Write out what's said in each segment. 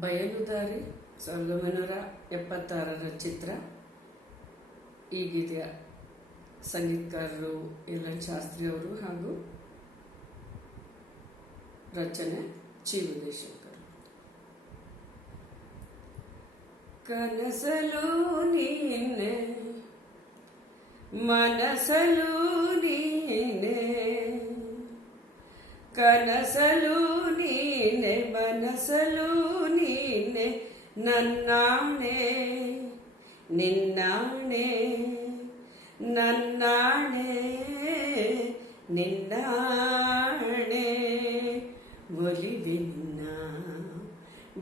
ಬಯಲುದಾರಿ 1976ರ ಚಿತ್ರ. ಈ ಗೀತೆಯ ಸಂಗೀತಕಾರರು ಎಲ್ ಶಾಸ್ತ್ರಿ ಅವರು ಹಾಗೂ ರಚನೆ ಚಿ ವಿಜಯಶಂಕರ್. ಕನಸಲು ನೀನೆ ಮನಸಲು ನೀನೆ, ಕನಸಲು ನೀನೆ ಮನಸಲು ನೀನೆ, ನನ್ನಾಣೆ ನಿನ್ನಾಣೆ ನನ್ನಾಣೆ ನಿನ್ನಾಣೆ. ಒಲಿವೆ ನಿನ್ನ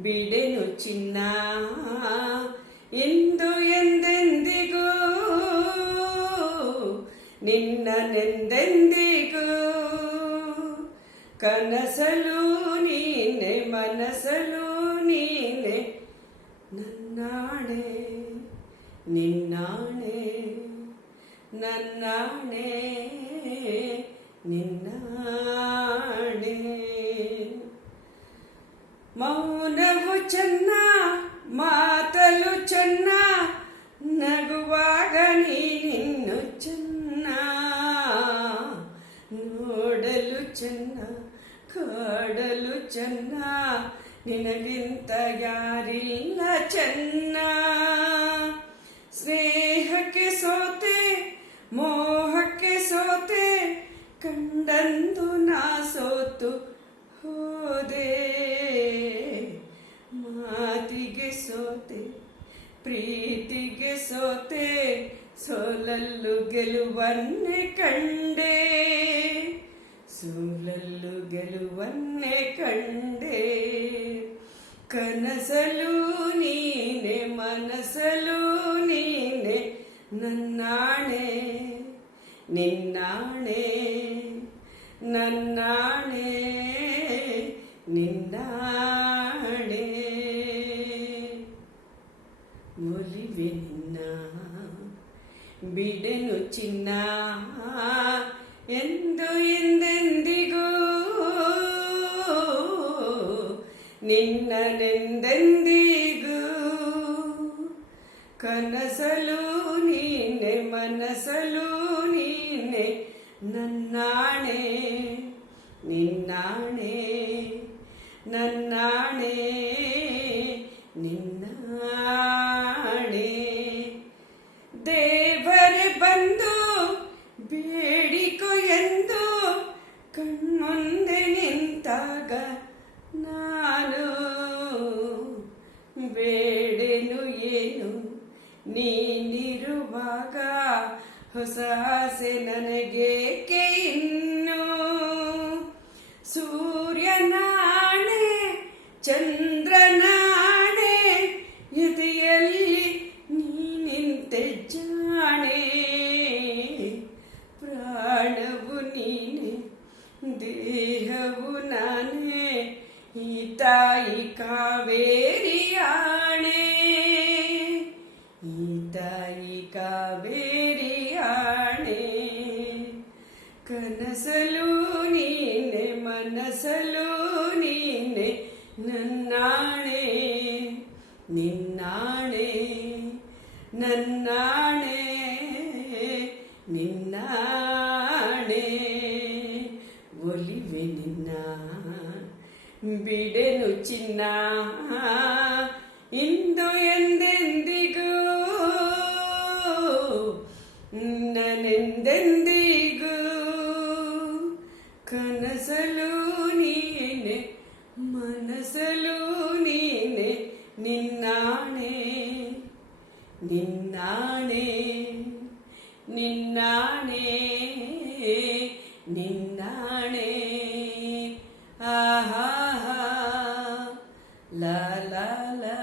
ಬಿಡೆನು ಚಿನ್ನ, ಇಂದು ಎಂದೆಂದಿಗೂ ನಿನ್ನನೆಂದೆಂದಿಗೂ. ಕನಸಲು ನೀನೆ ಮನಸಲು ನೀನೆ, ನನ್ನಾಣೆ ನಿನ್ನಾಣೆ ನನ್ನಾಣೆ ನಿನ್ನಾಣೆ. ಮೌನವು ಚೆನ್ನ ಮಾತಲು ಚೆನ್ನ, ನಗುವಾಗ ನೀನಿನ್ನು ಚೆನ್ನ, ನೋಡಲು ಚೆನ್ನ ಕಾಡಲು ಚೆನ್ನ, ನಿನಗಿಂತ ಯಾರಿಲ್ಲ ಚೆನ್ನ. ಸ್ನೇಹಕ್ಕೆ ಸೋತೆ ಮೋಹಕ್ಕೆ ಸೋತೆ, ಕಂಡಂದು ನಾ ಸೋತು ಹೋದೆ. ಮಾತಿಗೆ ಸೋತೆ ಪ್ರೀತಿಗೆ ಸೋತೆ, ಸೋಲಲ್ಲು ಗೆಲುವನ್ನೇ ಕಂಡೆ, ಸೋಲಲ್ಲು ಗೆಲುವನ್ನೇ ಕಂಡೆ. ಕನಸಲು ನೀನೆ ಮನಸಲು ನೀನೆ, ನನ್ನಾಣೆ ನಿನ್ನಾಣೆ ನನ್ನಾಣೆ ನಿನ್ನಾಣೆ. ಒಲಿವೆ ನಿನ್ನ ಬಿಡೆನು ಚಿನ್ನ, ಎಂದು ಎಂದೆಂದಿಗೂ ನಿನ್ನನೆಂದೆಂದಿಗೂ. ಕನಸಲು ನೀನೆ ಮನಸಲು ನೀನೆ, ನನ್ನಾಣೆ ನಿನ್ನಾಣೆ ನನ್ನಾಣೆ ನಿನ್ನಾಣೆ. ದೇವರೇ ಬಂದು ಬೇಡಿಕೊ ಎಂದು ಕಣ್ಮುಂದೆ ನಿಂತಾಗ, ನಾನು ಬೇಡೆನು ಏನು ನೀನಿರುವಾಗ, ಹೊಸ ಆಸೆ ನನಗೇಕೆ ಇನ್ನು. ಸೂರ್ಯನಾಣೆ ಚಂದ್ರನಾಣೆ, ಎದೆಯಲ್ಲಿ ನೀನಿಂತೆ ಜಾಣೆ. ಪ್ರಾಣವು ನೀನೆ ದೇಹವು ನಾನೇ, ಈ ತಾಯಿ ಕಾವೇರಿಯಾಣೆ, ಈ ತಾಯಿ ಕಾವೇರಿಯಾಣೆ. ಕನಸಲು ನೀನೆ ಮನಸಲು ನೀನೆ, ನನ್ನಾಣೆ ನಿನ್ನಾಣೆ ನನ್ನಾಣೆ ನಿನ್ನಾಣೆ. ಒಲಿವೆ ನಿನ್ನ ಬಿಡೆನು ಚಿನ್ನ, ಇಂದು ಎಂದೆಂದಿಗೂ ನನ್ನೆಂದೆಂದಿಗೂ. ಕನಸಲು ನೀನೆ ಮನಸಲು ನೀನೆ, ನಿನ್ನಾಣೆ ನಿನ್ನಾಣೆ ನಿನ್ನಾಣೆ ನಿನ್ನಾಣೆ. ಆಹಾ ಲಾ ಲಾ ಲಾ.